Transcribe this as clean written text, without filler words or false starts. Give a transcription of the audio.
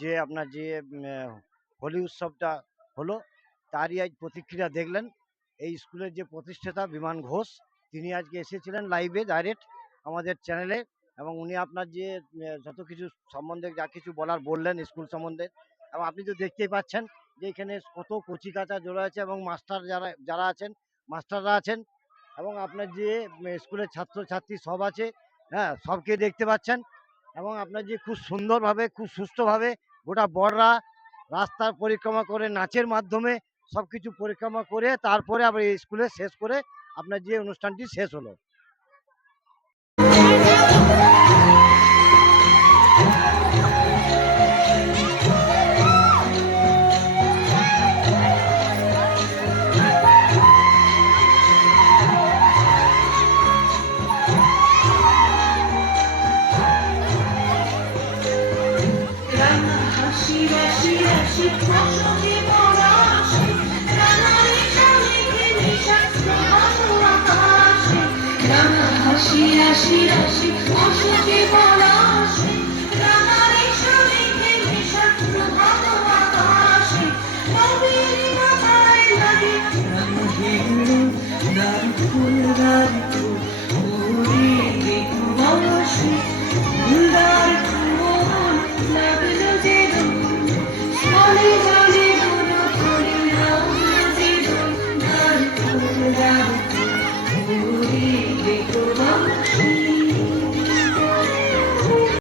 যে আপনার যে হোলি উৎসবটা হলো তারই আজ প্রতিক্রিয়া দেখলেন। এই স্কুলের যে প্রতিষ্ঠাতা বিমান ঘোষ তিনি আজকে এসেছিলেন লাইভে ডাইরেক্ট আমাদের চ্যানেলে, এবং উনি আপনার যে যত কিছু সম্বন্ধে যা কিছু বলার বললেন স্কুল সম্বন্ধে। এবং আপনি তো দেখতেই পাচ্ছেন যে এখানে কত কচিকাঁচা জড়ো আছে এবং মাস্টার যারা যারা আছেন মাস্টাররা আছেন, এবং আপনার যে স্কুলের ছাত্রছাত্রী সব আছে, হ্যাঁ সবকে দেখতে পাচ্ছেন। এবং আপনার যে খুব সুন্দরভাবে খুব সুষ্ঠুভাবে গোটা বড়রা রাস্তার পরিক্রমা করে নাচের মাধ্যমে সব কিছু পরিক্রমা করে তারপরে আবার এই স্কুলে শেষ করে আপনার যে অনুষ্ঠানটি শেষ হলো। Sorry.